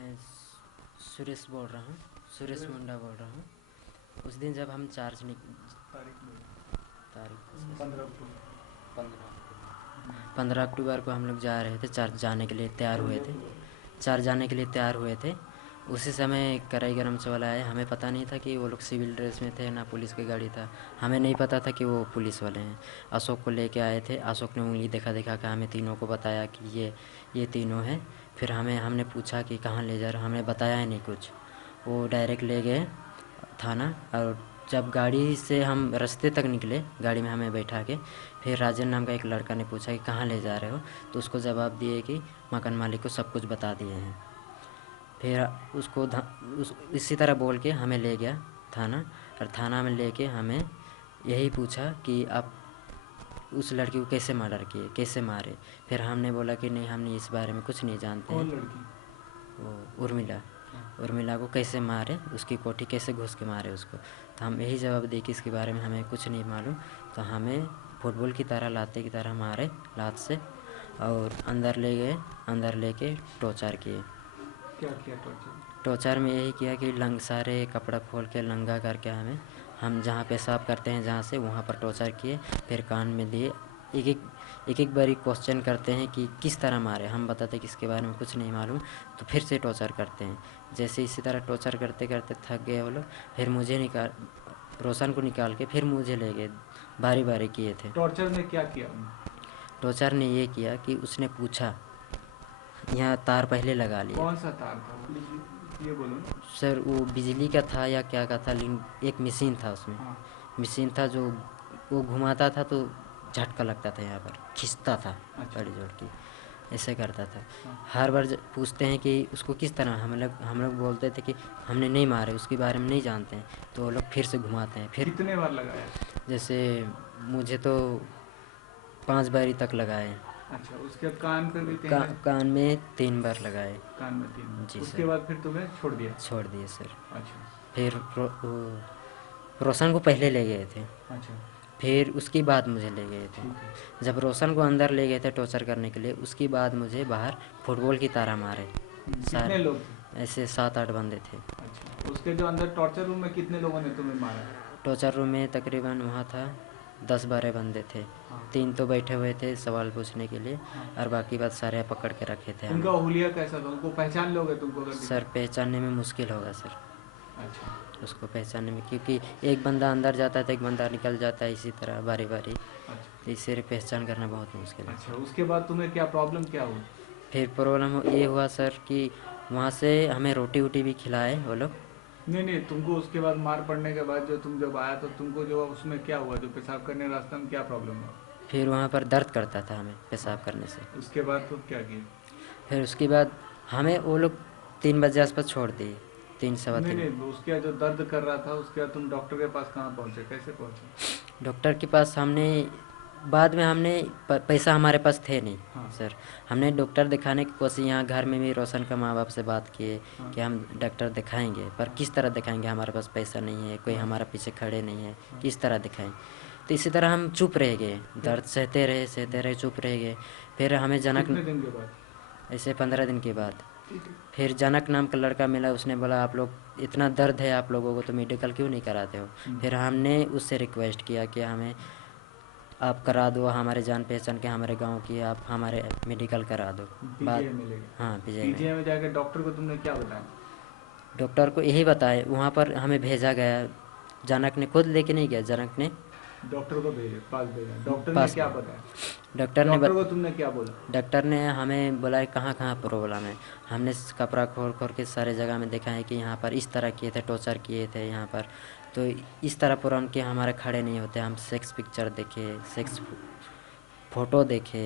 मैं सुरेश बोल रहा हूँ, सुरेश मुंडा बोल रहा हूँ। उस दिन जब हम चार्ज तारीख 15 अक्टूबर को हम लोग जा रहे थे चार्ज जाने के लिए तैयार हुए थे, चार्ज जाने के लिए तैयार हुए थे। उसी समय कराईगरम से वाला आए। हमें पता नहीं था कि वो लोग सिविल ड्रेस में थे, ना पुलिस की गाड़ी था। हमें नहीं पता था कि वो पुलिस वाले हैं। अशोक को लेके आए थे। अशोक ने उंगली दिखा के हमें तीनों को बताया कि ये तीनों हैं। फिर हमने पूछा कि कहाँ ले जा रहे, हमें बताया ही नहीं कुछ। वो डायरेक्ट ले गए थाना। और जब गाड़ी से हम रास्ते तक निकले, गाड़ी में हमें बैठा के, फिर राजन नाम का एक लड़का ने पूछा कि कहाँ ले जा रहे हो, तो उसको जवाब दिए कि मकान मालिक को सब कुछ बता दिए हैं। फिर उसको इसी तरह बोल के हमें ले गया थाना। और थाना में लेके हमें यही पूछा कि आप उस लड़की को कैसे मर्डर किए, कैसे मारे। फिर हमने बोला कि नहीं, हमने इस बारे में कुछ नहीं जानते हैं। कौन लड़की? वो उर्मिला को कैसे मारे, उसकी कोठी कैसे घुस के मारे उसको। तो हम यही जवाब दिए कि इसके बारे में हमें कुछ नहीं मालूम। तो हमें फुटबॉल की तरह, लाते की तरह मारे लात से, और अंदर ले गए। अंदर लेके टॉर्चर किए। क्या किया टॉर्चर? टॉर्चर में यही किया कि सारे कपड़ा खोल के नंगा करके हम जहाँ पेशाब करते हैं जहाँ से, वहाँ पर टॉर्चर किए। फिर कान में दिए। एक बारी क्वेश्चन करते हैं कि किस तरह मारे। हम बताते कि इसके बारे में कुछ नहीं मालूम। तो फिर से टॉर्चर करते हैं। जैसे इसी तरह टॉर्चर करते करते थक गए वो लोग। फिर रोशन को निकाल के फिर मुझे ले गए। बारी बारी किए थे। टॉर्चर में क्या किया? टॉर्चर ने ये किया कि उसने पूछा, यहाँ तार पहले लगा लिया। कौन सा तार था? ये बोलो ना। सर वो बिजली का था या क्या का था, लेकिन एक मशीन था उसमें। हाँ। मशीन था जो वो घुमाता था तो झटका लगता था, यहाँ पर खींचता था। अच्छा। बड़ी जोर की ऐसे करता था। हाँ। हर बार पूछते हैं कि उसको किस तरह, हम लोग बोलते थे कि हमने नहीं मारे, उसके बारे में नहीं जानते हैं। तो वो लोग फिर से घुमाते हैं। फिर कितने बार लगाया? जैसे मुझे तो 5 बारी तक लगाए। अच्छा, उसके कान पे भी 3 बार? कान में 3 बार लगाए। कान में 3 बार। जी उसके सर। बाद फिर तुम्हें छोड़ दिया? छोड़ दिए सर। अच्छा। फिर रोशन को पहले ले गए थे। अच्छा। फिर उसके बाद मुझे ले गए थे। ठीक है। जब रोशन को अंदर ले गए थे टॉर्चर करने के लिए, उसके बाद मुझे बाहर फुटबॉल की तरह मारे। कितने लोग थे? ऐसे 7-8 बंदे थे। अच्छा, उसके जो अंदर टॉर्चर रूम में कितने लोगों ने तुम्हें मारा? टॉर्चर रूम में तकरीबन वहाँ था 10-12 बंदे थे। हाँ। 3 तो बैठे हुए थे सवाल पूछने के लिए। हाँ। और बाकी बात सारे पकड़ के रखे थे उनका हमें। हुलिया कैसा था? उनको पहचान लोगे तुमको अगर सर पहचानने में मुश्किल होगा सर, अच्छा। उसको पहचानने में, क्योंकि एक बंदा अंदर जाता है तो एक बंदा निकल जाता है, इसी तरह बारी बारी। अच्छा। तो इससे पहचान करना बहुत मुश्किल है। अच्छा, उसके बाद तुम्हें क्या प्रॉब्लम क्या हुई? फिर प्रॉब्लम ये हुआ सर कि वहाँ से हमें रोटी वोटी भी खिलाए वो लोग। नहीं नहीं, तुमको उसके बाद मार पड़ने के बाद जो तुम जब आया तो तुमको जो उसमें क्या हुआ, जो पेशाब करने रास्ते में क्या प्रॉब्लम हुआ? फिर वहाँ पर दर्द करता था हमें पेशाब करने से। उसके बाद तो क्या किया? फिर उसके बाद हमें वो लोग 3 बजे आसपास छोड़ दिए। 3 सवा नहीं 3। नहीं, उसके बाद जो दर्द कर रहा था उसके बाद तुम डॉक्टर के पास कहाँ पहुँचे, कैसे पहुँचे? डॉक्टर के पास बाद में हमने पैसा हमारे पास थे नहीं। हाँ। सर हमने डॉक्टर दिखाने की कोशिश, यहाँ घर में भी रोशन का माँ बाप से बात किए हाँ। कि हम डॉक्टर दिखाएंगे, पर किस तरह दिखाएंगे, हमारे पास पैसा नहीं है, कोई हाँ। हमारा पीछे खड़े नहीं है, किस तरह दिखाएं। तो इसी तरह हम चुप रह गए, दर्द सहते रहे, चुप रह गए। फिर हमें कितने दिन के बाद? ऐसे 15 दिन के बाद ठीक है। फिर जनक नाम का लड़का मिला। उसने बोला आप लोग, इतना दर्द है आप लोगों को तो मेडिकल क्यों नहीं कराते हो। फिर हमने उससे रिक्वेस्ट किया कि हमें आप करा दो, हमारे जान पहचान के हमारे गांव की, आप हमारे मेडिकल करा दो। बात पीजीआई मिलेगा? हाँ पीजीआई में। पीजीआई में जाकर डॉक्टर को तुमने क्या बताया? डॉक्टर को यही बताए, वहाँ पर हमें भेजा गया। जनक ने खुद लेके नहीं गया, जनक ने डॉक्टर को भेजे, पास भेजा, डॉक्टर ने पास क्या में। बताया? डॉक्टर को तुमने क्या बोला? डॉक्टर ने हमें बोला कहाँ कहाँ प्रॉब्लम है। हमने कपड़ा खोल खोल के सारे जगह में देखा है कि यहाँ पर इस तरह किए थे, टॉर्चर किए थे यहाँ पर, तो इस तरह प्रॉब्लम के हमारे खड़े नहीं होते। हम सेक्स पिक्चर देखे, सेक्स फ़ोटो देखे।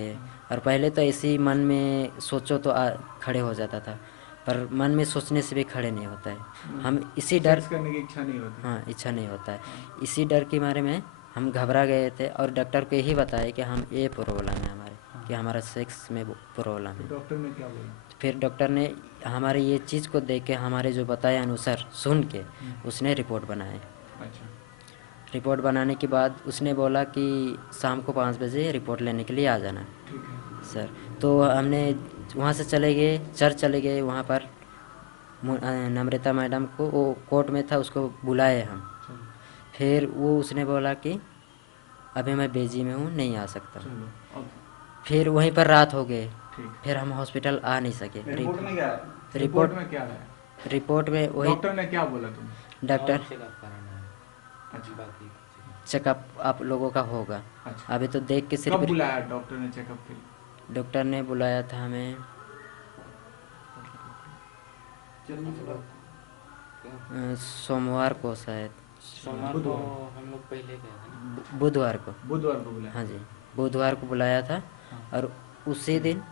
और पहले तो ऐसे ही मन में सोचो तो खड़े हो जाता था, पर मन में सोचने से भी खड़े नहीं होता है। हम इसी डर सेक्स करने की इच्छा नहीं होती? हाँ, इच्छा नहीं होता है। इसी डर के बारे में हम घबरा गए थे, और डॉक्टर को यही बताया कि हम ये प्रॉब्लम है हमारे, कि हमारा सेक्स में प्रॉब्लम है। डॉक्टर ने क्या बोला? फिर डॉक्टर ने हमारे ये चीज़ को देख के, हमारे जो बताए अनुसार सुन के, उसने रिपोर्ट बनाए। अच्छा। रिपोर्ट बनाने के बाद उसने बोला कि शाम को 5 बजे रिपोर्ट लेने के लिए आ जाना। ठीक है। सर तो हमने वहाँ से चले गए, चर्च चले गए। वहाँ पर नम्रता मैडम को, वो कोर्ट में था, उसको बुलाए हम। चलो फिर वो उसने बोला कि अभी मैं बेजी में हूँ, नहीं आ सकता। चलो अब फिर वहीं पर रात हो गए। ठीक। फिर हम हॉस्पिटल आ नहीं सके। रिपोर्ट में क्या है? रिपोर्ट में क्या है? रिपोर्ट में वही डॉक्टर ने क्या बोला तुम्हें? डॉक्टर अच्छा चेकअप आप लोगों का होगा। अच्छा। अभी तो देख के सिर्फ कब बुलाया डॉक्टर ने चेकअप के लिए? डॉक्टर ने बुलाया था हमें सोमवार को शायद, बुधवार को। बुधवार को बुलाया। हाँ जी, बुधवार को बुलाया था। हाँ। और उसी दिन